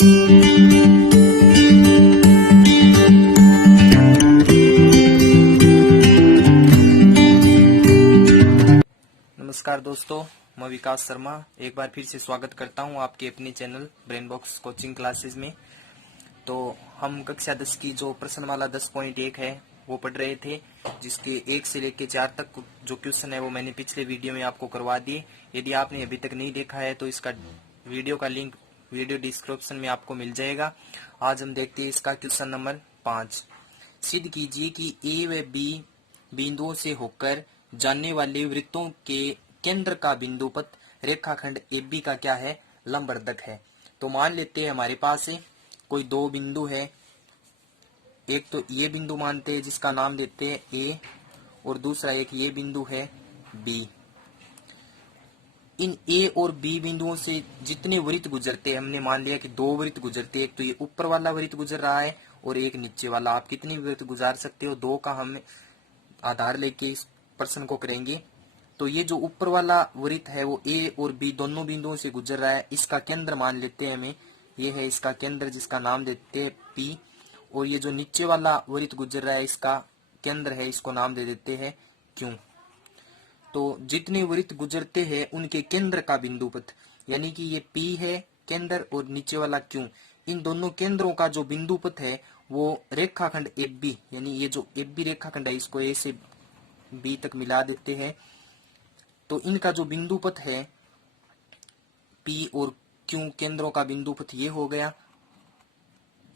नमस्कार दोस्तों, मैं विकास शर्मा एक बार फिर से स्वागत करता हूं आपके अपने channel brain box coaching classes में। तो हम कक्षा 10 की जो प्रश्नमाला 10.1 है वो पढ़ रहे थे, जिसके 1 से लेकर 4 तक जो क्वेश्चन है वो मैंने पिछले वीडियो में आपको करवा दिए। यदि आपने अभी तक नहीं देखा है तो इसका वीडियो का लिंक वीडियो डिस्क्रिप्शन में आपको मिल जाएगा। आज हम देखते हैं इसका क्वेश्चन नंबर 5। सिद्ध कीजिए कि ए व बी बिंदुओं से होकर जाने वाले वृत्तों के केंद्र का बिंदुपथ रेखाखंड AB का क्या है, लंबवर्धक है। तो मान लेते हैं हमारे पास कोई दो बिंदु है। एक तो ये बिंदु मानते हैं जिसका नाम देते हैं A, और दूसरा एक ये बिंदु है B। इन A और B बिंदुओं से जितने वृत्त गुजरते हैं, हमने मान लिया कि दो वृत्त गुजरते हैं। एक तो ये ऊपर वाला वृत्त गुजर रहा है और एक नीचे वाला। आप कितनी वृत्त गुजार सकते हो, दो का हम आधार लेके इस प्रश्न को करेंगे। तो ये जो ऊपर वाला वृत्त है वो A और B दोनों बिंदुओं से गुजर रहा है। इसका केंद्र मान लेते हैं हमें, ये है इसका केंद्र जिसका नाम देते हैं P। और ये जो नीचे वाला वृत्त गुजर रहा है इसका केंद्र है, इसको नाम दे देते हैं Q। तो जितने वृत्त गुजरते हैं उनके केंद्र का बिंदुपथ, यानी कि ये P है केंद्र और नीचे वाला Q, इन दोनों केंद्रों का जो बिंदुपथ है वो रेखाखंड AB, यानी ये जो AB रेखाखंड है इसको A से B तक मिला देते हैं। तो इनका जो बिंदुपथ है P और Q केंद्रों का बिंदुपथ ये हो गया।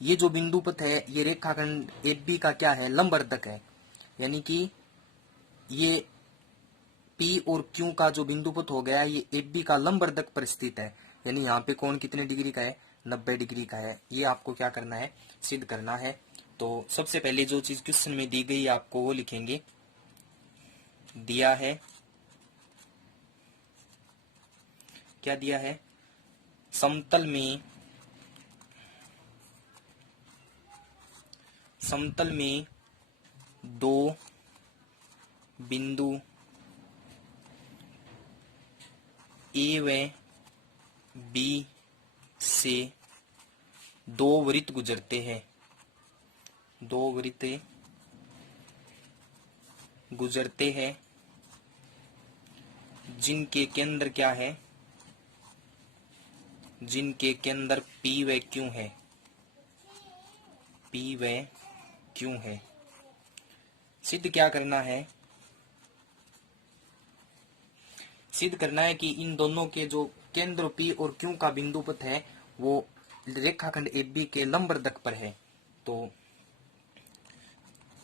ये जो बिंदुपथ है ये रेखाखंड AB का क्या है, लंबवर्धक है। यानी कि ये P और Q का जो बिंदुपथ हो गया ये AB का लंबवर्धक पर स्थित है। यानी यहाँ पे कोण कितने डिग्री का है, 90 डिग्री का है। ये आपको क्या करना है, सिद्ध करना है। तो सबसे पहले जो चीज क्वेश्चन में दी गई आपको वो लिखेंगे। दिया है, क्या दिया है, समतल में दो बिंदु A व B से दो वृत्त गुजरते हैं। दो वृत्त गुजरते हैं जिनके केंद्र क्या है, जिनके केंद्र P व Q है, P व Q है। सिद्ध क्या करना है, सिद्ध करना है कि इन दोनों के जो केंद्र P और Q का बिंदुपथ है वो रेखाखंड AB के लंबवर्धक पर है। तो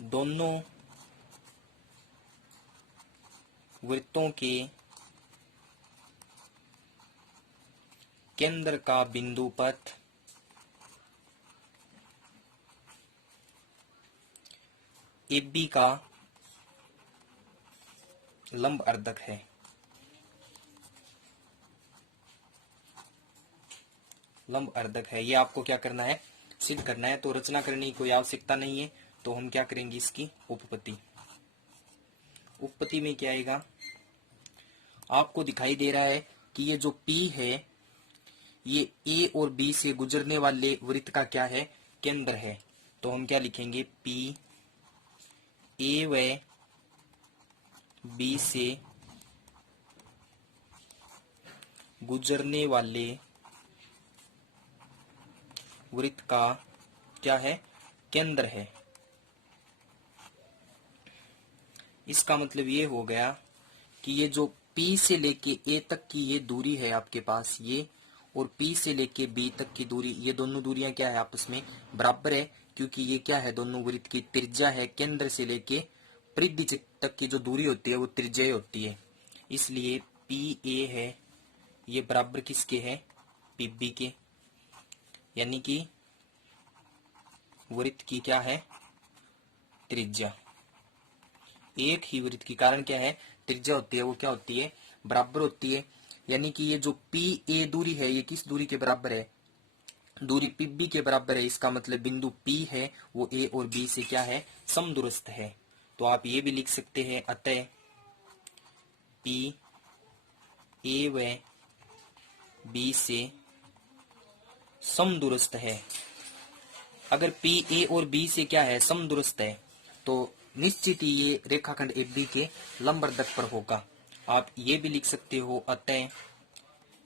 दोनों वृत्तों के केंद्र का बिंदुपथ AB का लंबवर्धक है। लंबवर्धक है, ये आपको क्या करना है, सिद्ध करना है। तो रचना करने की कोई आवश्यकता नहीं है। तो हम क्या करेंगे, इसकी उपपत्ति। उपपत्ति में क्या आएगा, आपको दिखाई दे रहा है कि ये जो P है ये A और B से गुजरने वाले वृत्त का क्या है, केंद्र है। तो हम क्या लिखेंगे, P A व B से गुजरने वाले वृत्त का क्या है, केंद्र है। इसका मतलब ये हो गया कि ये जो P से लेके A तक की ये दूरी है आपके पास ये, और P से लेके B तक की दूरी, ये दोनों दूरियां क्या है, आपस में बराबर है। क्योंकि ये क्या है, दोनों वृत्त की त्रिज्या है। केंद्र से लेके परिधि तक की जो दूरी होती है वो त्रिज्या होती है। इसलिए PA है ये बराबर किसके है, PB के। यानी कि वृत्त की क्या है, त्रिज्या। एक ही वृत्त की, कारण क्या है, त्रिज्या होती है वो क्या होती है, बराबर होती है। यानी कि ये जो PA दूरी है ये किस दूरी के बराबर है, दूरी PB के बराबर है। इसका मतलब बिंदु P है वो A और B से क्या है, समदूरस्थ है। तो आप ये भी लिख सकते हैं, अतः P A व B से समदूरस्थ है। अगर पी ए और बी से क्या है, समदूरस्थ है, तो निश्चित ही ये रेखाखंड ए बी के लंबवर्धक पर होगा। आप ये भी लिख सकते हो, अतः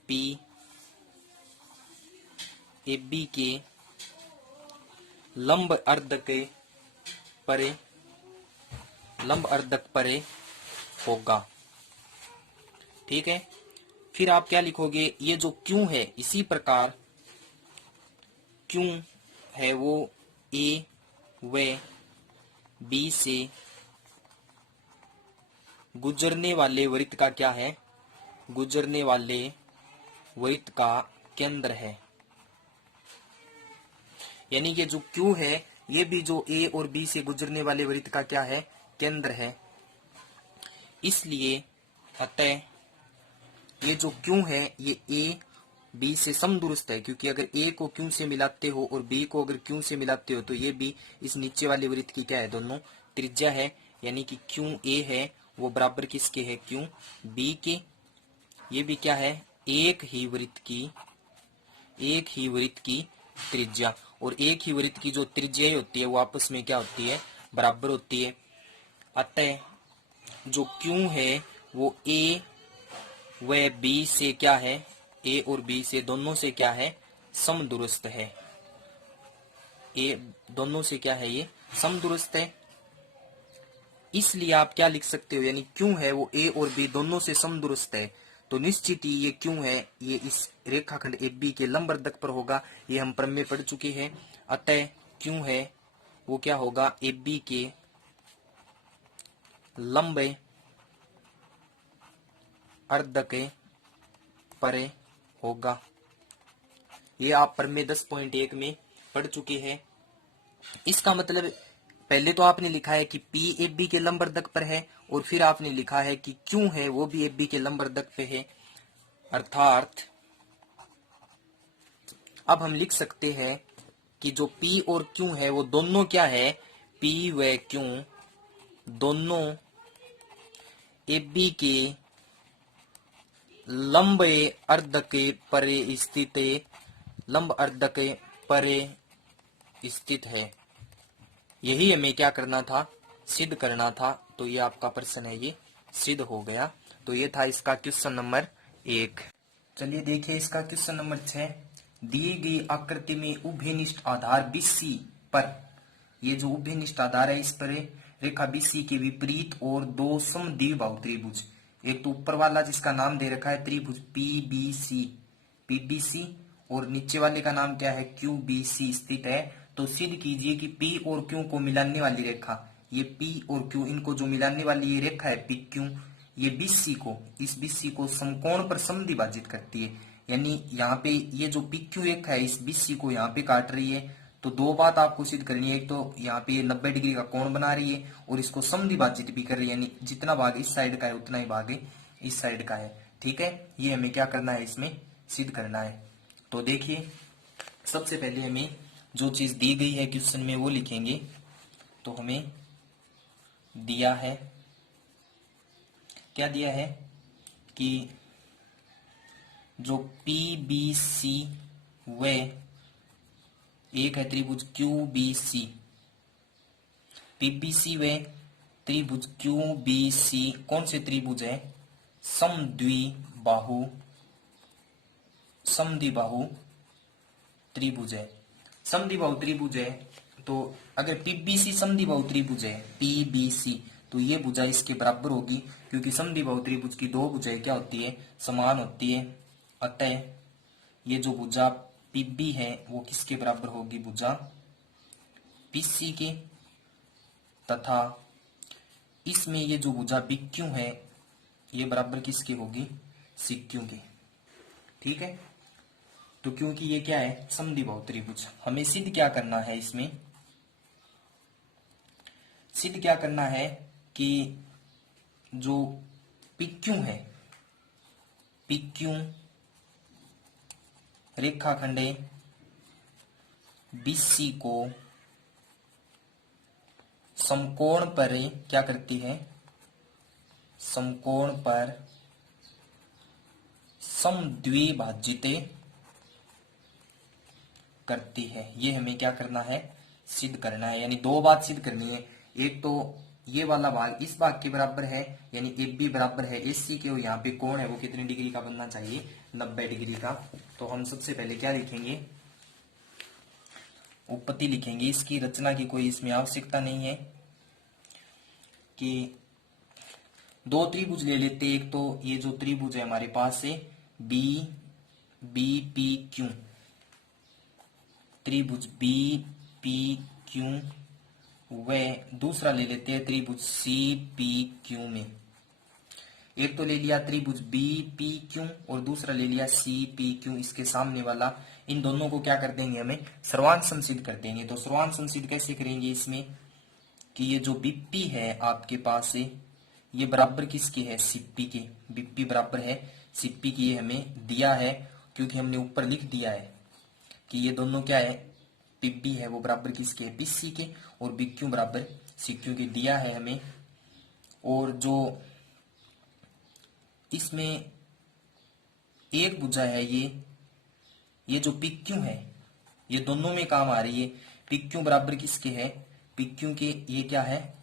पी ए बी के लंब अर्धक परे होगा। ठीक है। फिर आप क्या लिखोगे, ये जो क्यों है, इसी प्रकार क्यों है वो ए व बी से गुजरने वाले वृत्त का क्या है, गुजरने वाले वृत्त का केंद्र है। यानी कि जो क्यू है, ये भी जो ए और बी से गुजरने वाले वृत्त का क्या है, केंद्र है। इसलिए अतः ये जो क्यू है, ये ए बी से समदूरस्थ है, क्योंकि अगर ए को क्यू से मिलाते हो और बी को अगर क्यू से मिलाते हो तो ये भी इस नीचे वाले वृत्त की क्या है, दोनों त्रिज्या है। यानी कि क्यू ए है वो बराबर किसके है, क्यू बी के। ये भी क्या है, एक ही वृत्त की त्रिज्या, और एक ही वृत्त की जो त्रिज्या होती है वो आपस में क्या होती है, बराबर होती है। अतः जो क्यू है वो ए व बी से क्या है, ए और बी से दोनों से क्या है, समदूरस्थ है। ए दोनों से क्या है, ये समदूरस्थ है। इसलिए आप क्या लिख सकते हो, यानी क्यों है वो ए और बी दोनों से समदूरस्थ है, तो निश्चित ही ये क्यों है, ये इस रेखाखंड ए बी के लंबवर्धक पर होगा। ये हम प्रमेय पढ़ चुके हैं। अतः क्यों है वो क्या होगा, ए बी के लंब अर्धक परे होगा। ये आप प्रमेय 10.1 में पढ़ चुके हैं। इसका मतलब पहले तो आपने लिखा है कि पी ए बी के लंबवर्धक पर है, और फिर आपने लिखा है कि क्यों है वो भी ए बी के लंबवर्धक पे है। अर्थात अब हम लिख सकते हैं कि जो पी और क्यों है वो दोनों क्या है, पी व क्यों दोनों ए बी के लंब अर्धक परे स्थित, लंब अर्धक परे स्थित है। यही हमें क्या करना था, सिद्ध करना था। तो ये आपका प्रश्न है, ये सिद्ध हो गया। तो ये था इसका क्वेश्चन नंबर 1। चलिए देखिए इसका क्वेश्चन नंबर 6। दी गई आकृति में उभयनिष्ठ आधार BC पर, ये जो उभयनिष्ठ आधार है इस पर रेखा BC के विपरीत और दो समद्विबाहु त्रिभुज, एक तो ऊपर वाला जिसका नाम दे रखा है त्रिभुज PBC और नीचे वाले का नाम क्या है, QBC स्थित है। तो सिद्ध कीजिए कि P और Q को मिलाने वाली रेखा, ये P और Q इनको जो मिलाने वाली ये रेखा है PQ, ये BC को, इस BC को समकोण पर समद्विभाजित करती है। यानी यहाँ पे ये जो PQ रेखा है इस BC को यहाँ पे काट रही है। तो दो बात आपको सिद्ध करनी है, एक तो यहाँ पे ये 90 डिग्री का कोण बना रही है और इसको समद्विभाजित भी कर रही है, यानी जितना भाग इस साइड का है उतना ही भाग इस साइड का है। ठीक है, ये हमें क्या करना है, इसमें सिद्ध करना है। तो देखिए सबसे पहले हमें जो चीज दी गई है क्वेश्चन में वो लिखेंगे। तो हमें दिया है, क्या दिया है कि जो PBC व एक है त्रिभुज QBC, PBC व त्रिभुज QBC कौन से त्रिभुज है, समद्विबाहु त्रिभुज है। समद्विबाहु त्रिभुज है, तो अगर PBC समद्विबाहु त्रिभुज है PBC, तो ये भुजा इसके बराबर होगी, क्योंकि समद्विबाहु त्रिभुज की दो भुजाएं क्या होती है, समान होती है। अतः ये जो भुजा PB है वो किसके बराबर होगी, भुजा PC के, तथा इसमें ये जो भुजा BQ है ये बराबर किसके होगी, CQ के। ठीक है, तो क्योंकि ये क्या है, समद्विबाहु त्रिभुज, हमें सिद्ध क्या करना है, इसमें सिद्ध क्या करना है कि जो PQ है, PQ रेखाखंड BC को समकोण पर क्या करती है, समकोण पर समद्विभाजित करती है। ये हमें क्या करना है, सिद्ध करना है, यानी दो बात सिद्ध करनी है। एक तो ये वाला भाग इस भाग के बराबर है, यानी ए बी बराबर है एस सी के, और यहाँ पे कोण है वो कितनी डिग्री का बनना चाहिए, 90 डिग्री का। तो हम सबसे पहले क्या लिखेंगे, उत्पत्ति लिखेंगे। इसकी रचना की कोई इसमें आवश्यकता नहीं है कि दो त्रिभुज ले लेते। एक तो ये जो त्रिभुज है हमारे पास से बी बी पी क्यू, त्रिभुज बी पी क्यू, व दूसरा ले लेते हैं त्रिभुज सी पी क्यू में। एक तो ले लिया त्रिभुज बी पी क्यू और दूसरा ले लिया सी पी क्यू, इसके सामने वाला। इन दोनों को क्या कर देंगे, हमें सर्वांश सिद्ध कर देंगे। तो सर्वांश सिद्ध कैसे करेंगे इसमें, कि ये जो बीपी है आपके पास से, ये बराबर किसके है, सीपी के। बीपी बराबर है सीपी की, ये हमें दिया है क्योंकि हमने ऊपर लिख दिया है कि ये दोनों क्या है, पीबी है वो बराबर किसके, पीसी के, और बीक्यू बराबर सीक्यू के दिया है हमें। और जो इसमें एक भुजा है ये जो पीक्यू है, ये दोनों में काम आ रही है। पीक्यू बराबर किसके है, पीक्यू के ये क्या है,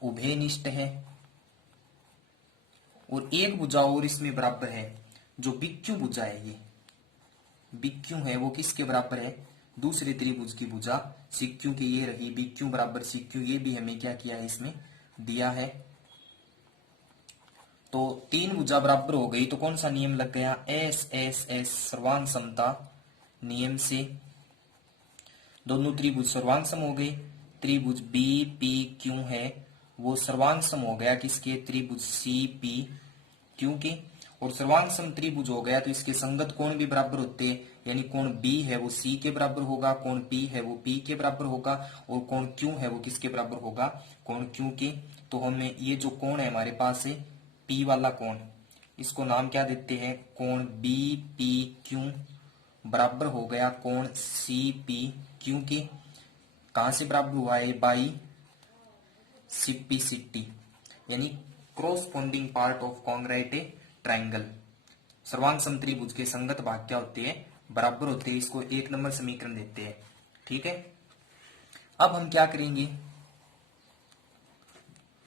उभयनिष्ठ है। और एक भुजा और इसमें बराबर है, जो बीक्यू भुजा है, ये बीक्यू है वो किसके बराबर है, दूसरे त्रिभुज की भुजा सीक्यू की, ये रही बीक्यू बराबर सीक्यू। ये भी हमें क्या किया है, इसमें दिया है। तो तीन भुजा बराबर हो गई, तो कौन सा नियम लग गया, एस एस एस सर्वांश समता नियम से दोनों त्रिभुज सर्वांशम हो गए। त्रिभुज बी पी क्यू है वो सर्वांशम हो गया किसके, त्रिभुज सी पी क्यू के। और सर्वांशम त्रिभुज हो गया तो इसके संगत कोण भी बराबर होते हैं, यानी कोण बी है वो सी के बराबर होगा, कोण पी है वो पी के बराबर होगा, और कोण क्यू है वो किसके बराबर होगा, कोण क्यू के। तो हमें ये जो कोण है हमारे पास है पी वाला कोण, इसको नाम क्या देते हैं, कोण बी पी क्यू बराबर हो गया कोण सी पी क्यू के। कहां से बराबर हुआ है, बाई सिपिसिटी, यानी क्रॉसपोंडिंग पार्ट ऑफ कॉन्ग्राइट ट्रायंगल। सर्वांग त्रिभुज के संगत भाग क्या होते हैं, बराबर होते हैं। इसको 1 नंबर समीकरण देते हैं। ठीक है, अब हम क्या करेंगे,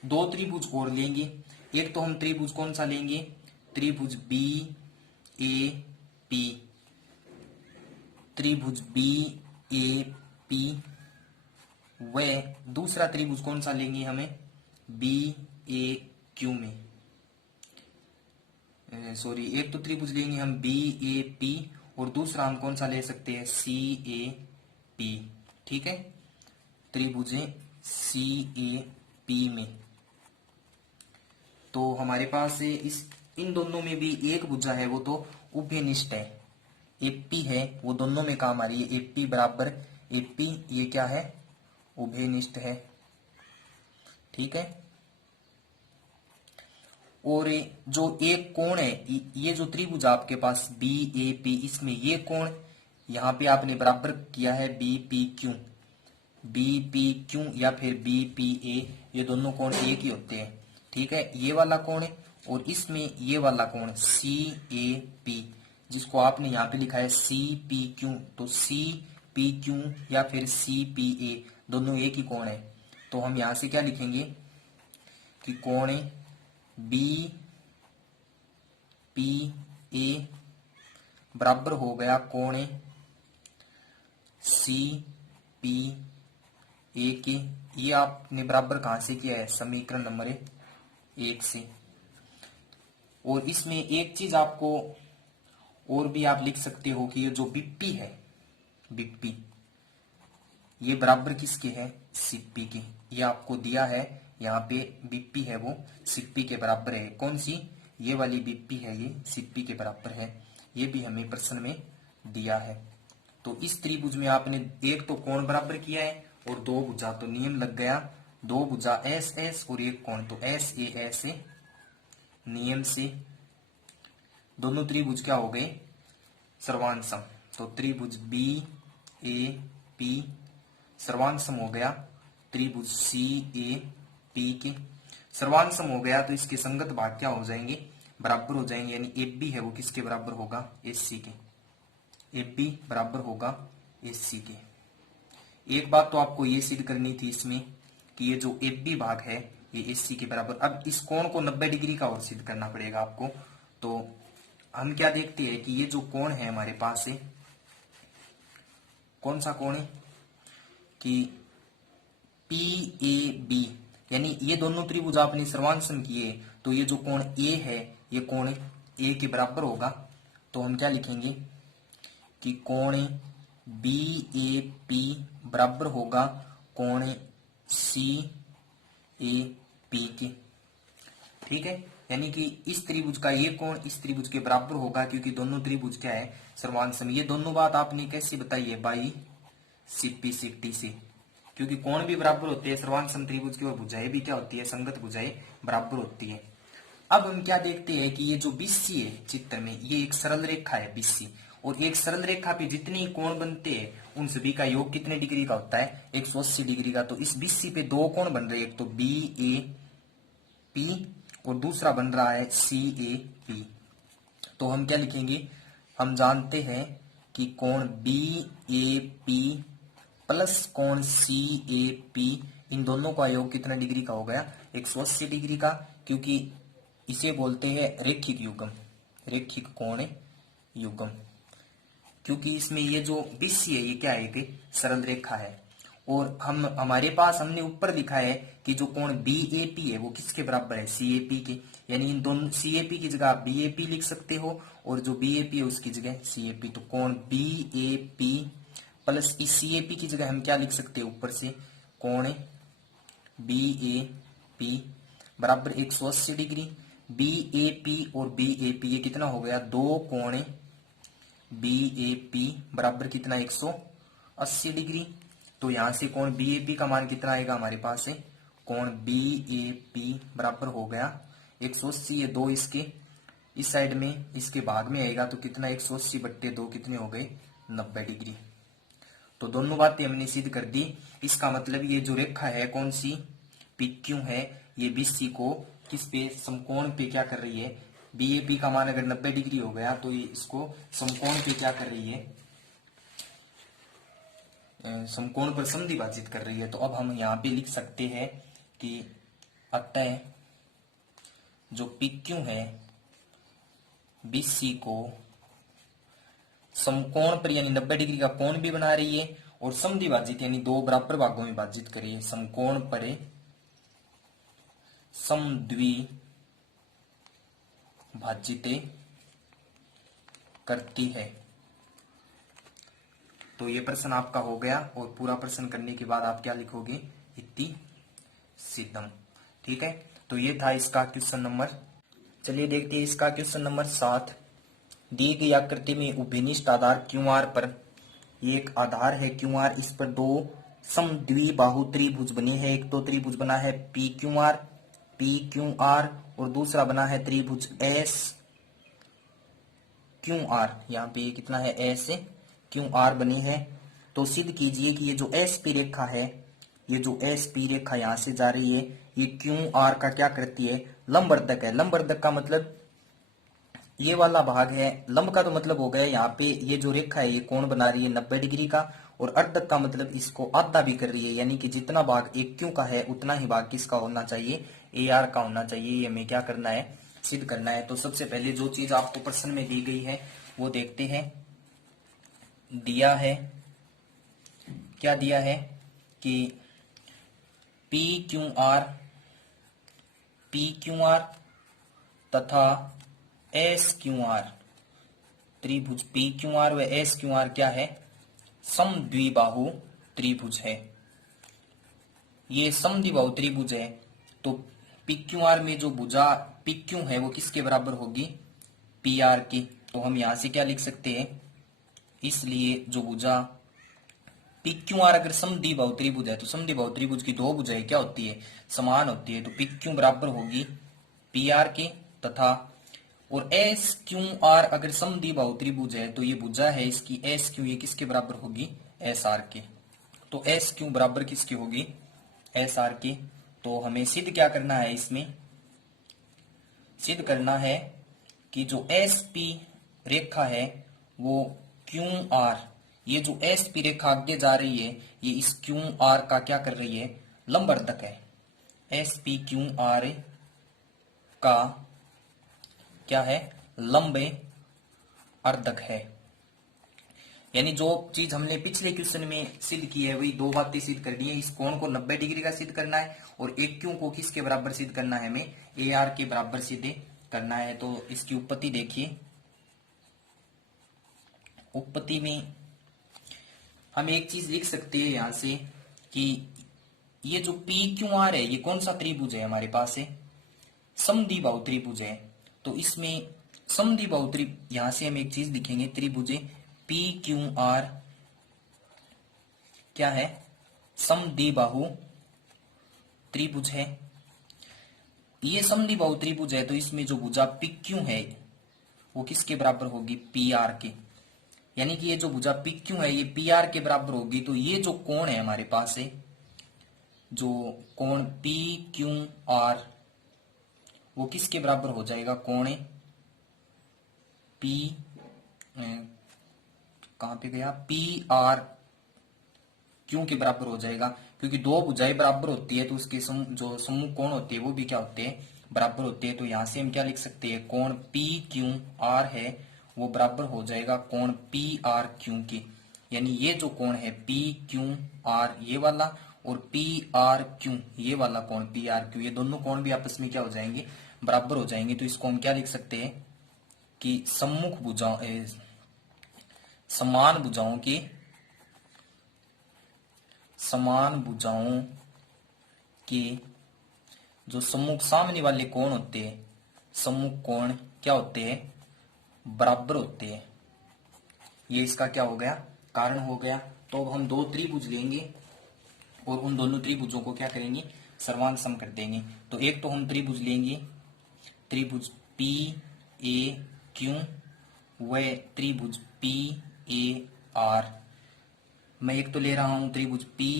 दो त्रिभुज और लेंगे। एक तो हम त्रिभुज कौन सा लेंगे, त्रिभुज बी ए पी, त्रिभुज बी ए पी, व दूसरा त्रिभुज कौन सा लेंगे हमें, बी ए क्यू में। सॉरी, एक तो त्रिभुज लेंगे हम बी ए पी और दूसरा हम कौन सा ले सकते हैं, सी ए पी। ठीक है, त्रिभुज सी ए पी में तो हमारे पास इस इन दोनों में भी एक भुजा है वो तो उभयनिष्ठ है, एपी है वो दोनों में काम आ रही है। एपी बराबर एपी, ये क्या है, उभयनिष्ठ है। ठीक है, और जो एक कोण है, ये जो त्रिभुज आपके पास बी ए पी, इसमें ये कोण यहाँ पे आपने बराबर किया है B P Q, B P Q या फिर बी पी ए, ये दोनों कोण एक ही होते हैं। ठीक है, ये वाला कोण और इसमें ये वाला कोण सी ए पी, जिसको आपने यहाँ पे लिखा है सी पी क्यू, तो सी पी क्यू या फिर सी पी ए दोनों एक ही कोण है। तो हम यहाँ से क्या लिखेंगे कि कोण बी पी ए बराबर हो गया कोण सी पी ए के। ये आपने बराबर कहां से किया है, समीकरण नंबर 1 से। और इसमें एक चीज आपको और भी आप लिख सकते हो कि ये जो बीपी है, बीपी ये बराबर किसके है, सीपी के। ये आपको दिया है यहाँ पे, बीपी है वो सीपी के बराबर है। कौन सी, ये वाली बीपी है ये सीपी के बराबर है। ये भी हमें प्रश्न में दिया है। तो इस त्रिभुज में आपने एक तो कोण बराबर किया है और दो भुजा, तो नियम लग गया, दो भुजा एस एस और एक कोण तो एस ए नियम से दोनों त्रिभुज क्या हो गए, सर्वांशम। तो त्रिभुज बी ए पी सर्वांशम हो गया त्रिभुज सी ए पी के। सर्वांशम हो गया तो इसके संगत भाग क्या हो जाएंगे, बराबर हो जाएंगे, यानी एफ बी है वो किसके बराबर होगा, एस सी के। एफ बी बराबर होगा एस सी के। एक बात तो आपको ये सिद्ध करनी थी इसमें कि ये जो एफ बी भाग है ये एस सी के बराबर। अब इस कोण को 90 डिग्री का और सिद्ध करना पड़ेगा आपको। तो हम क्या देखते हैं कि ये जो कोण है हमारे पास है, कौन सा कोण है कि पी ए बी, यानी ये दोनों त्रिभुज आपने सर्वांशन किए तो ये जो कोण ए है ये कोण ए के बराबर होगा। तो हम क्या लिखेंगे कि कोण बी ए पी बराबर होगा कोण सी ए पी के। ठीक है, यानी कि इस त्रिभुज का ये कोण इस त्रिभुज के बराबर होगा क्योंकि दोनों त्रिभुज क्या है, सर्वांशन। ये दोनों बात आपने कैसे बताई है, बाई सीपी सीटी से, क्योंकि कोण भी बराबर होते हैं सर्वांशन त्रिभुज की और भुजाएं भी क्या होती है, संगत भुजाएं बराबर होती है। अब हम क्या देखते हैं कि ये जो बीसी है चित्र में, ये एक सरल रेखा है बीसी, और एक सरल रेखा पे जितने कोण बनते हैं उन सभी का योग कितने डिग्री का होता है, 180 डिग्री का। तो इस बीसी पे दो कोण बन रहे हैं, एक तो बी ए पी और दूसरा बन रहा है सी ए पी। तो हम क्या लिखेंगे, हम जानते हैं कि कोण बी ए पी प्लस कोण सी ए पी, इन दोनों का योग कितना डिग्री का हो गया, 180 डिग्री का, क्योंकि इसे बोलते हैं रेखिक युग्म, रेखिक कोण युग्म। क्योंकि इसमें ये जो बीसी है ये क्या है, एक सरल रेखा है। और हम हमारे पास हमने ऊपर लिखा है कि जो कोण बी ए पी है वो किसके बराबर है, सी ए पी के। यानी इन दोनों सी ए पी की जगह आप बी ए पी लिख सकते हो और जो बी ए पी है उसकी जगह सी ए पी। तो कोण बी ए पी प्लस इस सी ए पी की जगह हम क्या लिख सकते हैं, ऊपर से कोण बी ए पी बराबर 180 डिग्री। बी ए पी और बी ए पी ये कितना हो गया, दो कोण बी ए पी बराबर कितना, 180 डिग्री। तो यहां से कोण बी ए पी का मान कितना आएगा हमारे पास है, कोण बी ए पी बराबर हो गया 180, ये दो इसके इस साइड में इसके भाग में आएगा तो कितना, 180 बट्टे 2 कितने हो गए, 90 डिग्री। तो दोनों बातें हमने सिद्ध कर दी। इसका मतलब ये जो रेखा है कौन सी, पी क्यू है, ये बीसी को किस पे, समकोण पे क्या कर रही है, बी ए पी का मान अगर 90 डिग्री हो गया तो ये इसको समकोण पे क्या कर रही है, समकोण पर समद्विभाजित कर रही है। तो अब हम यहाँ पे लिख सकते हैं कि अतः जो पी क्यू है बीसी को समकोण पर यानी 90 डिग्री का कोण भी बना रही है और समद्विभाजित यानी दो बराबर भागों में विभाजित करिए, समकोण पर समद्विभाजित करती है। तो ये प्रश्न आपका हो गया और पूरा प्रश्न करने के बाद आप क्या लिखोगे, इति सिद्धम। ठीक है, तो ये था इसका क्वेश्चन नंबर। चलिए देखते हैं इसका क्वेश्चन नंबर 7। दी गई आकृति में उभयनिष्ठ आधार क्यूआर पर, ये एक आधार है क्यूआर, इस पर दो समद्विबाहु त्रिभुज बने हैं। एक तो त्रिभुज बना है पी क्यू आर और दूसरा बना है त्रिभुज एस क्यू आर। यहाँ पे कितना है, एस क्यू आर बनी है। तो सिद्ध कीजिए कि ये जो एस पी रेखा है, ये जो एस पी रेखा यहाँ से जा रही है, ये क्यू आर का क्या करती है, लंबवर्धक है। लंबवर्धक का मतलब ये वाला भाग है, लंब का तो मतलब हो गया यहाँ पे ये जो रेखा है ये कोण बना रही है 90 डिग्री का, और अर्धक का मतलब इसको आधा भी कर रही है, यानी कि जितना भाग एक क्यू का है उतना ही भाग किसका होना चाहिए, ए आर का होना चाहिए। ये हमें क्या करना है, सिद्ध करना है। तो सबसे पहले जो चीज आपको प्रश्न में दी गई है वो देखते हैं। दिया है, क्या दिया है कि पी क्यू आर तथा एस क्यू आर, त्रिभुज पी क्यू आर व एस क्यू आर क्या है, समद्विबाहु त्रिभुज है। ये समद्विबाहु त्रिभुज है। तो पी क्यू आर में जो भुजा पी क्यू है वो किसके बराबर होगी, पी आर की। तो हम यहां से क्या लिख सकते हैं, इसलिए जो भुजा पी क्यू आर अगर समद्विबाहु त्रिभुज है तो समद्विबाहु त्रिभुज की दो भुजाएं क्या होती है, समान होती है। तो पी क्यू बराबर होगी पी आर के, तथा और एस क्यू आर अगर समद्विबाहु त्रिभुज है तो ये भुजा है इसकी एस क्यू, ये किसके बराबर होगी, एस आर के। तो एस क्यू बराबर किसकी होगी, एस आर के। तो हमें सिद्ध क्या करना है, इसमें सिद्ध करना है कि जो एस पी रेखा है वो क्यू आर ये जो एस पी रेखा आगे जा रही है ये इस क्यू आर का क्या कर रही है, लंबवर्धक है। एस पी क्यू आर का क्या है, लंबे अर्धक है। यानी जो चीज हमने पिछले क्वेश्चन में सिद्ध की है वही दो बातें सिद्ध करनी है। इस कोण को 90 डिग्री का सिद्ध करना है और एक क्यू को किसके बराबर सिद्ध करना है, हमें ए आर के बराबर सिद्ध करना है। तो इसकी उत्पत्ति देखिए, उत्पत्ति में हम एक चीज लिख सकते हैं यहां से कि ये जो पी क्यू आर है ये कौन सा त्रिभुज है, हमारे पास है समद्विबाहु त्रिभुज है। तो इसमें समद्विबाहु त्रिभुज, यहां से हम एक चीज लिखेंगे, त्रिभुज पी क्यू आर क्या है, समद्विबाहु त्रिभुज है। ये समद्विबाहु त्रिभुज है तो इसमें जो भुजा पी क्यू है वो किसके बराबर होगी, पी आर के। यानी कि ये जो भुजा पी क्यू है ये पी आर के बराबर होगी। तो ये जो कोण है हमारे पास है, जो कोण पी क्यू आर वो किसके बराबर हो जाएगा, कोण पी, कहां पे गया, पी आर क्यू के बराबर हो जाएगा। क्योंकि दो भुजाएं बराबर होती है तो उसके जो सम्मुख कोण होते हैं वो भी क्या होते हैं, बराबर होते हैं। तो यहां से हम क्या लिख सकते हैं, कोण पी क्यू आर है वो बराबर हो जाएगा कोण पी आर क्यू के। यानी ये जो कोण है पी क्यू आर ये वाला और पी आर क्यू ये वाला कोण पी आर क्यू, ये दोनों कोण भी आपस में क्या हो जाएंगे, बराबर हो जाएंगे। तो इसको हम क्या लिख सकते हैं कि सम्मुख भुजाओं, समान भुजाओं के जो सम्मुख सामने वाले कोण होते हैं, सम्मुख कोण क्या होते हैं, बराबर होते हैं। ये इसका क्या हो गया, कारण हो गया। तो अब हम दो त्रिभुज लेंगे और उन दोनों त्रिभुजों को क्या करेंगे, सर्वांग सम कर देंगे। तो एक तो हम त्रिभुज लेंगे, त्रिभुज पी ए क्यू व त्रिभुज पी ए आर। मैं एक तो ले रहा हूं त्रिभुज पी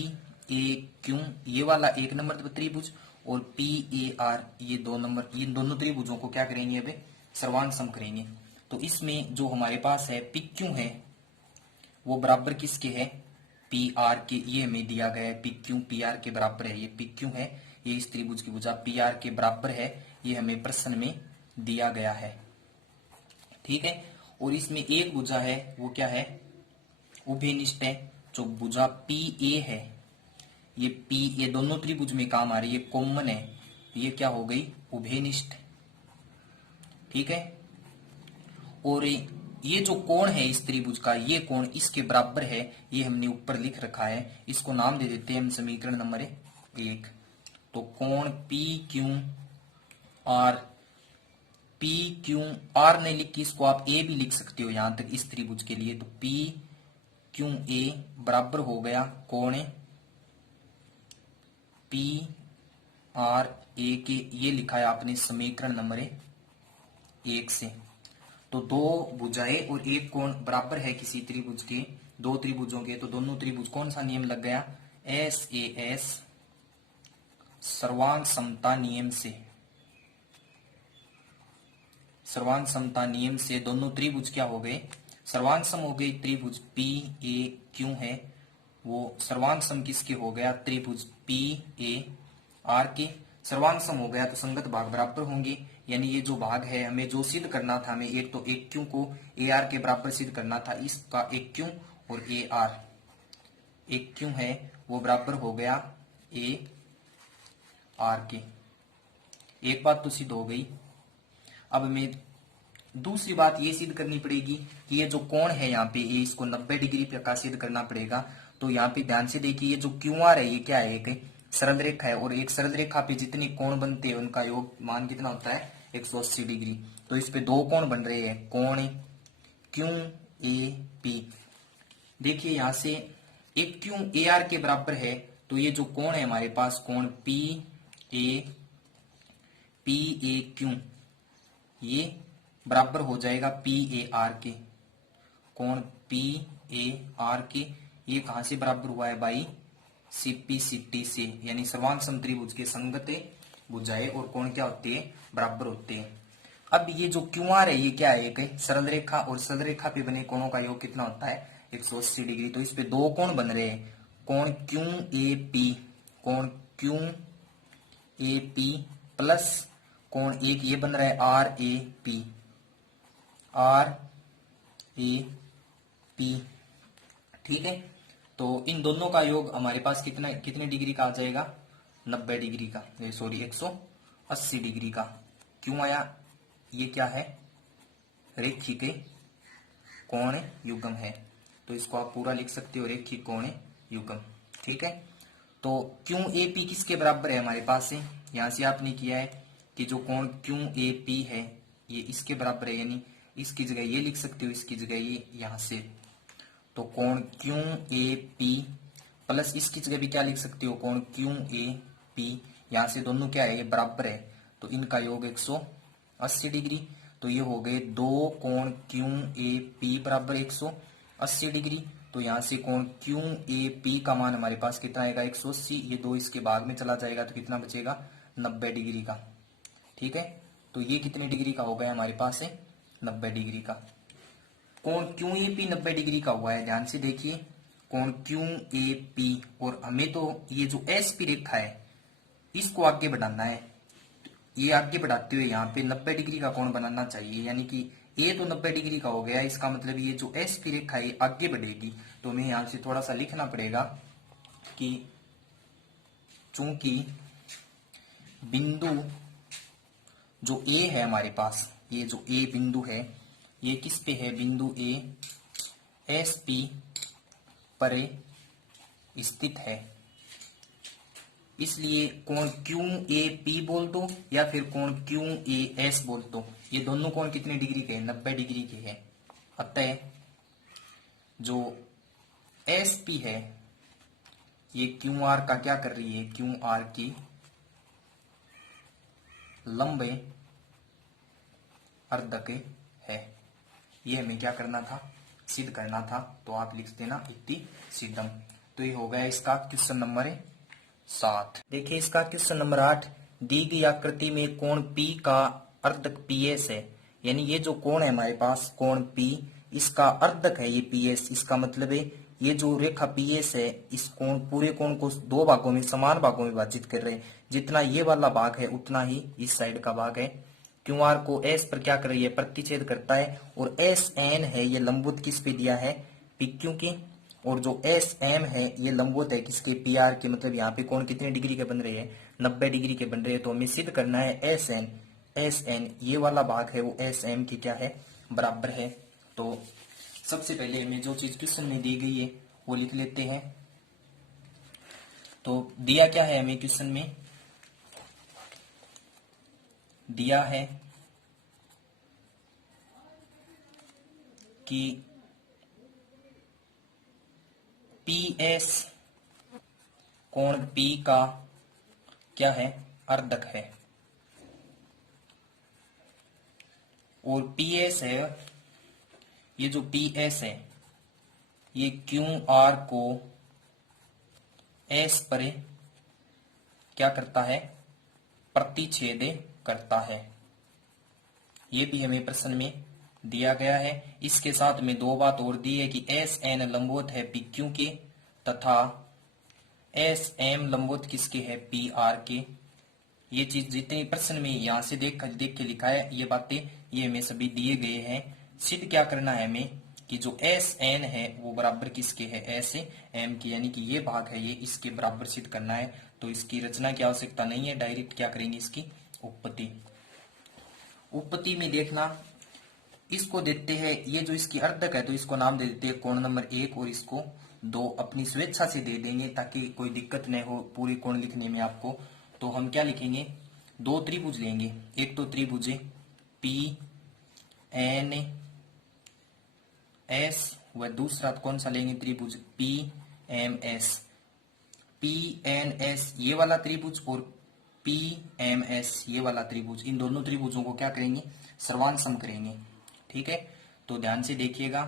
ए क्यू ये वाला एक नंबर त्रिभुज और पी ए आर ये दो नंबर, इन दोनों त्रिभुजों को क्या करेंगे, अब सर्वांग सम करेंगे। तो इसमें जो हमारे पास है पी क्यू है वो बराबर किसके है, पी आर के। ये हमें दिया गया है पी क्यू पी आर के बराबर है, ये पी क्यू है, ये इस त्रिभुज की भुजा पी आर के बराबर है, ये हमें प्रश्न में दिया गया है। ठीक है, और इसमें एक भुजा है वो क्या है, उभयनिष्ठ है। जो भुजा पी ए है ये पी, ये दोनों त्रिभुज में काम आ रही है, कॉमन है, ये क्या हो गई, उभयनिष्ठ। ठीक है, और ये जो कोण है इस त्रिभुज का, ये कोण इसके बराबर है, ये हमने ऊपर लिख रखा है, इसको नाम दे देते हैं हम समीकरण नंबर 1। तो कोण P Q R, P Q R ने लिख के इसको आप ए भी लिख सकते हो यहां तक इस त्रिभुज के लिए। तो पी क्यू ए बराबर हो गया कोण पी आर ए के, ये लिखा है आपने समीकरण नंबर 1 से। तो दो भुजाएं और एक कोण बराबर है किसी त्रिभुज के, दो त्रिभुजों के, तो दोनों त्रिभुज कौन सा नियम लग गया, एस ए एस सर्वांग समता नियम से, सर्वांग समता नियम से दोनों त्रिभुज क्या हो गए, सर्वांग सम हो गए। त्रिभुज पी ए क्यू है वो सर्वांग सम किसके हो गया, त्रिभुज पी ए आर के सर्वांग सम हो गया। तो संगत भाग बराबर होंगे। यानी ये जो भाग है हमें जो सिद्ध करना था, हमें एक तो एक क्यू को ए आर के बराबर सिद्ध करना था, इसका एक क्यू और ए आर, एक क्यू है वो बराबर हो गया ए आर के। एक बात तो सिद्ध हो गई। अब हमें दूसरी बात ये सिद्ध करनी पड़ेगी कि ये जो कोण है यहाँ पे ये इसको 90 डिग्री का सिद्ध करना पड़ेगा। तो यहाँ पे ध्यान से देखिए ये जो क्यू आर है ये क्या है, एक सरल रेखा है और एक सरल रेखा पे जितने कोण बनते हैं उनका योग मान कितना होता है, 180 डिग्री। तो इस पे दो कोण बन रहे हैं, कोण क्यू ए पी। देखिए यहां से एक क्यू ए आर के बराबर है तो ये जो कोण है हमारे पास कोण पी ए क्यू ये बराबर हो जाएगा पी ए आर के, कोण पी ए आर के। ये कहां से बराबर हुआ है भाई, सीपी सीटी से। यानी सर्वांग समत्रिभुज के संगत भुजाएं और कोण क्या होते हैं, बराबर होते हैं। अब ये जो क्यू आर है ये क्या है, एक सरल रेखा और सरल रेखा पे बने कोणों का योग कितना होता है, 180 डिग्री। तो इस पे दो कोण बन रहे हैं, कोण क्यू ए पी, कोण क्यू ए पी प्लस कोण एक ये बन रहा है R A P, R A P. ठीक है, तो इन दोनों का योग हमारे पास कितना कितने डिग्री का आ जाएगा, 90 डिग्री का, सॉरी 180 डिग्री का। क्यों आया, ये क्या है, रेखिक कोण युग्म है। तो इसको आप पूरा लिख सकते हो, रेखिक कोण युग्म। ठीक है, तो क्यू ए पी किसके बराबर है हमारे पास है, यहां से आपने किया है कि जो कोण क्यू ए पी है ये इसके बराबर है, यानी इसकी जगह ये लिख सकते हो, इसकी जगह ये यहां से। तो कोण क्यू ए पी प्लस इसकी जगह भी क्या लिख सकते हो, कोण क्यू ए पी, यहां से दोनों क्या है, ये बराबर है, तो इनका योग 180 डिग्री। तो ये हो गए दो कोण क्यू ए पी बराबर 180 डिग्री। तो यहां से कोण क्यू ए पी का मान हमारे पास कितना आएगा, 180, ये दो इसके भाग में चला जाएगा तो कितना बचेगा, 90 डिग्री का। ठीक है, तो ये कितने डिग्री का हो गया हमारे पास है, 90 डिग्री का। कोण क्यू ए पी 90 डिग्री का हुआ है, ध्यान से देखिए, कोण क्यू ए पी, और हमें तो ये जो एस पी रेखा है इसको आगे बढ़ाना है, ये आगे बढ़ाते हुए यहाँ पे 90 डिग्री का कोण बनाना चाहिए, यानी कि ए तो 90 डिग्री का हो गया, इसका मतलब ये जो एस पी रेखा है आगे बढ़ेगी। तो हमें यहाँ से थोड़ा सा लिखना पड़ेगा कि चूंकि बिंदु जो ए है हमारे पास, ये जो ए बिंदु है ये किस पे है, बिंदु ए एस पी पर स्थित है, इसलिए कोण क्यू ए पी बोल दो या फिर कोण क्यू ए एस बोल दो, ये दोनों कोण कितने डिग्री के हैं, 90 डिग्री के हैं। अतः जो एस पी है ये क्यू आर का क्या कर रही है, क्यू आर की लंबे अर्धक है। ये हमें क्या करना था, सिद्ध करना था, तो आप लिख देना इति सिद्धम। तो ये हो गया इसका क्वेश्चन नंबर 7। देखिए इसका क्वेश्चन नंबर 8, दी गई आकृति में कोण P का अर्धक PS है, यानी ये जो कोण है हमारे पास कोण P, इसका अर्धक है ये PS, इसका मतलब है ये जो रेखा PS है इस कोण पूरे कोण को दो भागों में समान भागों में विभाजित कर रहे हैं, जितना ये वाला भाग है उतना ही इस साइड का भाग है। क्यू आर को एस पर क्या कर रही है, प्रतिच्छेद करता है, और एस एन है ये लंबवत किस पे दिया है, पी क्यू के, और जो एस एम है ये लंबवत है किसके, पी आर के। मतलब यहाँ पे कोण कितने डिग्री के बन रहे हैं, 90 डिग्री के बन रहे हैं। तो हमें सिद्ध करना है एस एन ये वाला भाग है वो एस एम की क्या है, बराबर है। तो सबसे पहले हमें जो चीज क्वेश्चन में दी गई है वो लिख लेते हैं। तो दिया क्या है हमें क्वेश्चन में, दिया है कि PS कोण P का क्या है, अर्धक है, और PS है, ये जो PS है ये QR को S पर क्या करता है, प्रतिच्छेद करता है। ये भी हमें प्रश्न में दिया गया है। इसके साथ में दो बात और दी है कि एस एन लंबवत है पी क्यू के तथा एस एम लंबवत किसके है, पी आर के। ये चीज जितनी प्रश्न में यहाँ से देख के लिखा है ये बातें ये हमें सभी दिए गए हैं। सिद्ध क्या करना है हमें कि जो एस एन है वो बराबर किसके है, एस एम की, यानी कि ये भाग है ये इसके बराबर सिद्ध करना है। तो इसकी रचना की आवश्यकता नहीं है, डायरेक्ट क्या करेंगे इसकी उत्पत्ति। उत्पत्ति में देखना, इसको देते हैं ये जो इसकी अर्धक है तो इसको नाम दे देते हैं कोण नंबर 1 और इसको 2 अपनी स्वेच्छा से दे देंगे ताकि कोई दिक्कत न हो पूरी कोण लिखने में आपको। तो हम क्या लिखेंगे, दो त्रिभुज लेंगे, एक तो त्रिभुज पी एन एस व दूसरा कौन सा लेंगे, त्रिभुज P M S. P N S ये वाला त्रिभुज और पी एम एस ये वाला त्रिभुज, इन दोनों त्रिभुजों को क्या करेंगे, सर्वांग करेंगे। ठीक है, तो ध्यान से देखिएगा,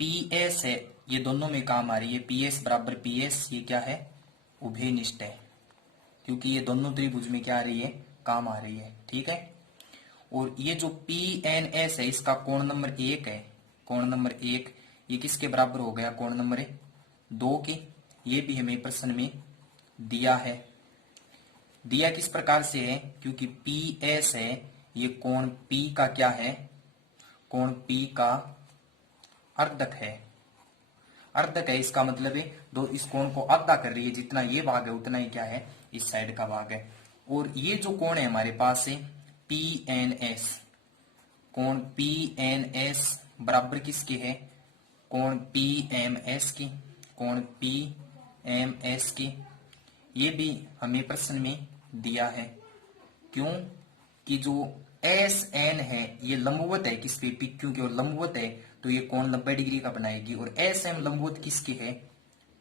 पी एस है ये दोनों में काम आ रही है, पी एस बराबर पी एस ये क्या है, उभयनिष्ठ है, क्योंकि ये दोनों त्रिभुज में क्या आ रही है, काम आ रही है। ठीक है, और ये जो पी एन एस है इसका कोण नंबर 1 है, कोण नंबर 1 ये किसके बराबर हो गया, कोण नंबर 2 के। ये भी हमें प्रश्न में दिया है। दिया किस प्रकार से है, क्योंकि पी एस है, ये कोण पी का क्या है, कोण पी का अर्धक है। अर्धक है इसका मतलब है दो इस कोण को आधा कर रही है, जितना ये भाग है उतना ही क्या है, इस साइड का भाग है। और ये जो कोण है हमारे पास है पी एन एस, कोण पी एन एस बराबर किसके है, कोण पी एम एस की, कोण पी एम एस की। ये भी हमें प्रश्न में दिया है। क्यों कि जो एस एन है ये लंबवत है किस पे, PQ की ओर लंबवत है, तो ये कोण 90 डिग्री का बनाएगी। और एस एम लंबवत किसके है,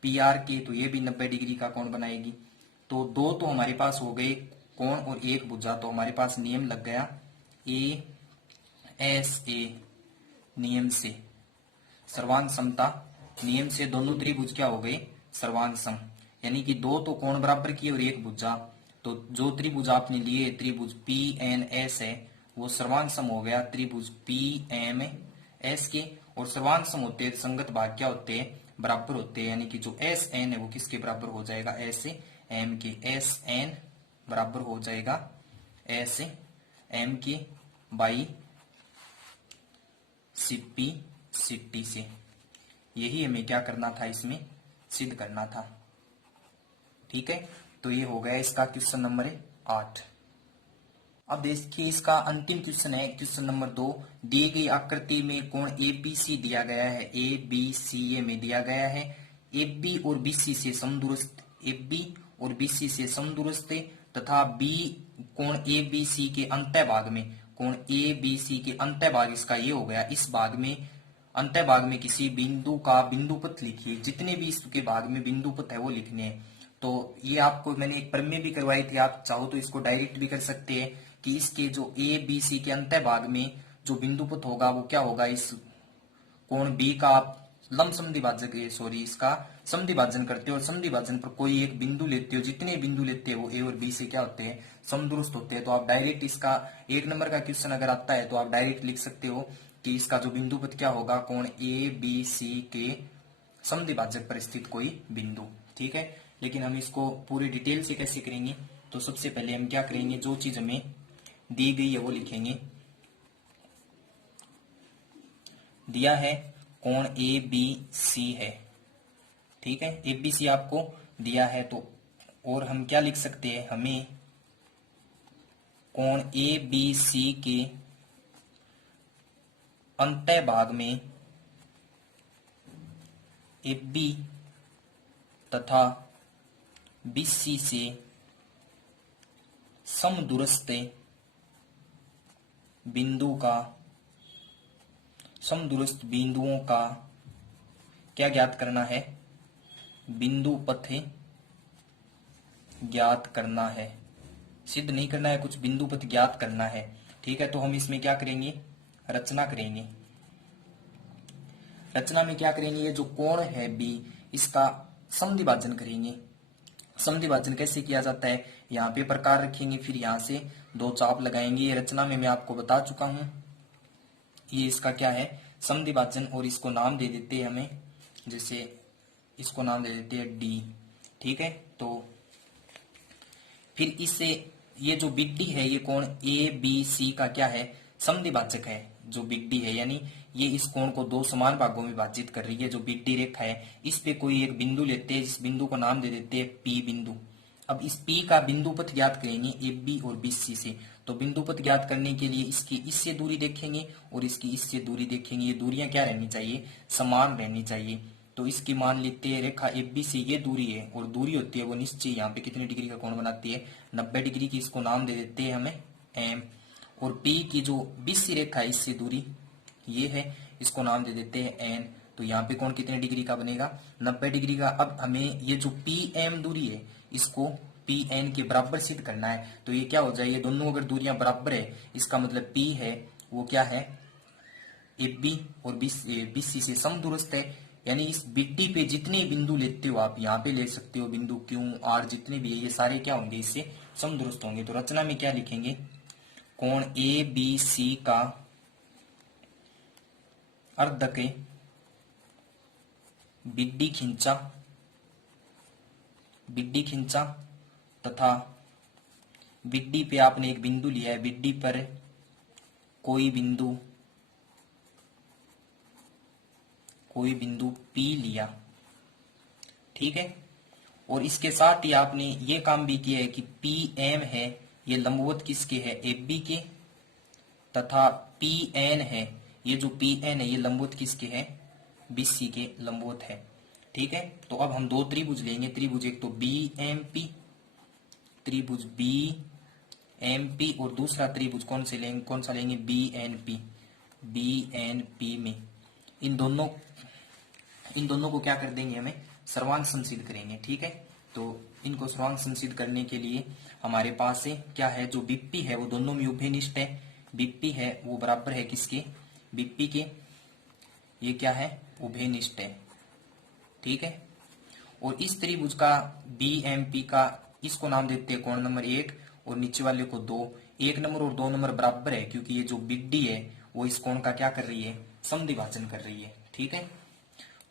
PR के, तो ये भी 90 डिग्री का कोण बनाएगी। तो दो तो हमारे पास हो गए कोण और एक भुजा, तो हमारे पास नियम लग गया ASA नियम से, सर्वांग समता नियम से दोनों त्रिभुज क्या हो गए, सर्वांग सम। यानी कि दो तो कोण बराबर किए और एक भुजा, तो जो त्रिभुज आपने लिए त्रिभुज PNS है वो सर्वांग सम हो गया त्रिभुज PMS के। और सर्वांग सम होते हैं संगत भाग क्या होते हैं, बराबर होते हैं। यानी कि जो SN है वो किसके बराबर हो जाएगा, SM के। SN बराबर हो जाएगा SM के बाई CP से। यही हमें क्या करना था, इसमें सिद्ध करना था। ठीक है, तो ये हो गया इसका क्वेश्चन नंबर 8। अब देखिए इसका अंतिम क्वेश्चन है क्वेश्चन नंबर 2। दी गई आकृति में कोण ABC दिया गया है, ABCA में दिया गया है। AB और BC से समदूरस्थ, AB और BC से समदूरस्थ तथा B कोण ABC के अंतः भाग में, कोण ABC के अंतः भाग इसका ये हो गया। इस भाग में अंतः भाग में किसी बिंदु का बिंदुपथ लिखिए। जितने भी इसके भाग में बिंदुपथ है वो लिखने हैं। तो ये आपको मैंने एक प्रमेय भी करवाई थी, आप चाहो तो इसको डायरेक्ट भी कर सकते हैं कि इसके जो ABC के अंतः भाग में जो बिंदुपथ होगा वो क्या होगा, इस कोण B का आप लंब समद्विभाजक इसका समद्विभाजन करते हो और समद्विभाजन पर कोई एक बिंदु लेते हो। जितने बिंदु लेते हो वो A और B से क्या होते हैं, समदूरस्थ होते हैं। तो आप डायरेक्ट इसका 1 नंबर का क्वेश्चन अगर आता है तो आप डायरेक्ट लिख सकते हो कि इसका जो बिंदुपथ क्या होगा, कोण ABC के समद्विभाजक पर स्थित कोई बिंदु। ठीक है, लेकिन हम इसको पूरी डिटेल से कैसे करेंगे, तो सबसे पहले हम क्या करेंगे, जो चीज हमें दी गई है वो लिखेंगे। दिया है कोण ABC है, ठीक है, ABC आपको दिया है। तो और हम क्या लिख सकते हैं, हमें कोण ABC के अंतः भाग में AB तथा BC से समदूरस्थ बिंदु का, समदूरस्थ बिंदुओं का क्या ज्ञात करना है, बिंदुपथ ज्ञात करना है। सिद्ध नहीं करना है कुछ, बिंदुपथ ज्ञात करना है। ठीक है, तो हम इसमें क्या करेंगे, रचना करेंगे। रचना में क्या करेंगे, ये जो कोण है B इसका समद्विभाजन करेंगे। समद्विभाजन कैसे किया जाता है, यहाँ पे प्रकार रखेंगे, फिर यहाँ से दो चाप लगाएंगे। ये रचना में मैं आपको बता चुका हूं। ये इसका क्या है, समद्विभाजन। और इसको नाम दे देते हैं हमें, जैसे इसको नाम दे देते हैं D। ठीक है, तो फिर इससे ये जो बिग डी है ये कोण ABC का क्या है, समद्विभाजक है। जो बिग डी है यानी ये इस कोण को दो समान भागों में विभाजित कर रही है। जो बिग डी रेखा है इस पे कोई एक बिंदु लेते हैं, इस बिंदु को नाम दे देते हैं P बिंदु। अब इस P का बिंदुपथ ज्ञात करेंगे AB और BC से। तो बिंदुपथ ज्ञात करने के लिए इसकी इससे दूरी देखेंगे और इसकी इससे दूरी देखेंगे। ये दूरियां क्या रहनी चाहिए, समान रहनी चाहिए। तो इसकी मान लेते हैं रेखा ABC ये दूरी है और दूरी होती है वो निश्चय यहाँ पे कितने डिग्री का कोण बनाती है, 90 डिग्री की। इसको नाम दे देते हैं हमें M। और P की जो BC रेखा है इससे दूरी ये है, इसको नाम दे देते हैं N। तो यहाँ पे कोण कितने डिग्री का बनेगा, 90 डिग्री का। अब हमें ये जो PM दूरी है इसको PN के बराबर सिद्ध करना है। तो ये क्या हो जाए, ये दोनों अगर दूरियां बराबर है इसका मतलब P है वो क्या है, AB और BC से समदूरस्थ है। यानी इस BD पे जितने बिंदु लेते हो आप यहाँ पे ले सकते हो बिंदु Q R जितने भी है ये सारे क्या होंगे, इससे समदूरस्थ होंगे। तो रचना में क्या लिखेंगे, कोण ABC का अर्धक बिड्डी खींचा तथा बिड्डी पे आपने एक बिंदु लिया है, बिड्डी पर कोई बिंदु P लिया, ठीक है। और इसके साथ ही आपने ये काम भी किया है कि PM है ये लंबवत किसके है, AB के, तथा PN है ये जो PN है ये लंबवत किसके है, BC के लंबवत है, ठीक है। तो अब हम दो त्रिभुज लेंगे, त्रिभुज एक तो BMP, त्रिभुज BMP, और दूसरा त्रिभुज कौन सा लेंगे, BNP में इन दोनों को क्या कर देंगे, हमें सर्वांग समसिद्ध करेंगे, ठीक है। तो इनको सर्वांग समसिद्ध करने के लिए हमारे पास से क्या है, जो BP है वो दोनों में उभयनिष्ठ है, BP है वो बराबर है किसके, BP के, ये क्या है, उभयनिष्ठ है, ठीक है। और इस त्रिभुज का BMP का इसको नाम देते हैं कोण नंबर 1 और नीचे वाले को 2। 1 नंबर और 2 नंबर बराबर है क्योंकि ये जो बिड्डी है वो इस कोण का क्या कर रही है, समद्विभाजन कर रही है, ठीक है।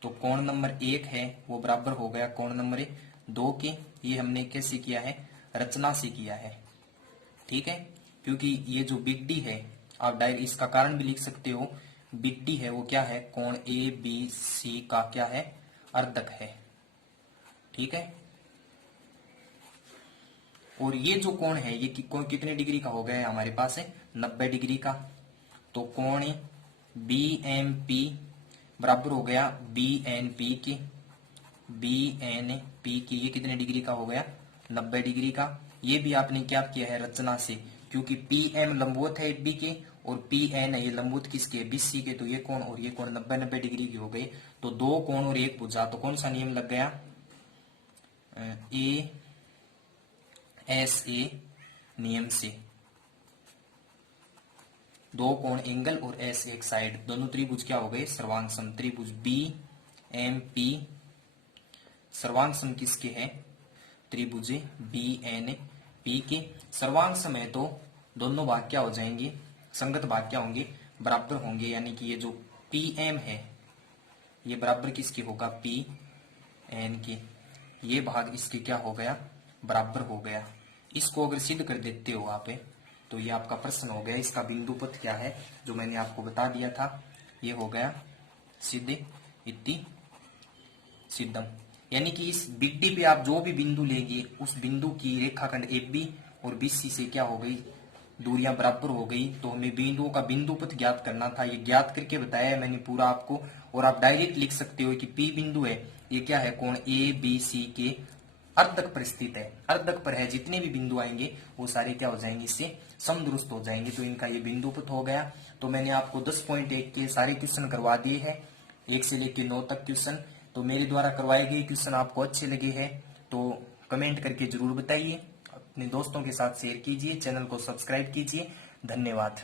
तो कोण नंबर 1 है वो बराबर हो गया कोण नंबर 2 के। ये हमने कैसे किया है, रचना से किया है, ठीक है। क्योंकि ये जो बिड्डी है आप डायरेक्ट इसका कारण भी लिख सकते हो, बिड्डी है वो क्या है, कोण ABC का क्या है, अर्धक है, ठीक है। और ये जो कोण है ये कितने डिग्री का हो गया है, हमारे पास है 90 डिग्री का। तो कोण BMP बराबर हो गया BNP की, ये कितने डिग्री का हो गया, 90 डिग्री का। ये भी आपने क्या किया है, रचना से, क्योंकि PM लंबवत है AB के और PN है ये लंबवत किसके, BC के। तो ये कोण और ये कोण 90-90 डिग्री की हो गई। तो दो कोण और एक भुजा, तो कौन सा नियम लग गया, ASA नियम से। दो कोण एंगल और S एक साइड, दोनों त्रिभुज क्या हो गए, सर्वांग सम। त्रिभुज BMP सर्वांग सम किसके है, त्रिभुज BNP के सर्वांग सम है। तो दोनों भाग क्या हो जाएंगे, संगत भाग क्या होंगे, बराबर होंगे। यानी कि ये जो PM है ये बराबर किसके होगा, PN के। ये भाग इसके क्या हो गया, बराबर हो गया। इसको अगर सिद्ध कर देते हो आप तो ये आपका प्रश्न हो गया। इसका बिंदु पथ क्या है जो मैंने आपको बता दिया था, ये हो गया सिद्ध इति सिद्धम। यानी कि इस बिड्डी पे आप जो भी बिंदु लेंगे उस बिंदु की रेखाखंड AB और BC से क्या हो गई, दूरियां बराबर हो गई। तो हमें बिंदुओं का बिंदु पथ ज्ञात करना था, ये ज्ञात करके बताया है मैंने पूरा आपको। और आप डायरेक्ट लिख सकते हो कि P बिंदु है ये क्या है, कोण ABC के अर्धक पर स्थित है, अर्धक पर है। जितने भी बिंदु आएंगे वो सारे क्या हो जाएंगे, इससे समदुरुस्त हो जाएंगे। तो इनका ये बिंदु पथ हो गया। तो मैंने आपको 10.1 के सारे क्वेश्चन करवा दिए हैं, 1 से लेकर 9 तक क्वेश्चन। तो मेरे द्वारा करवाए गए क्वेश्चन आपको अच्छे लगे हैं तो कमेंट करके जरूर बताइए, अपने दोस्तों के साथ शेयर कीजिए, चैनल को सब्सक्राइब कीजिए। धन्यवाद।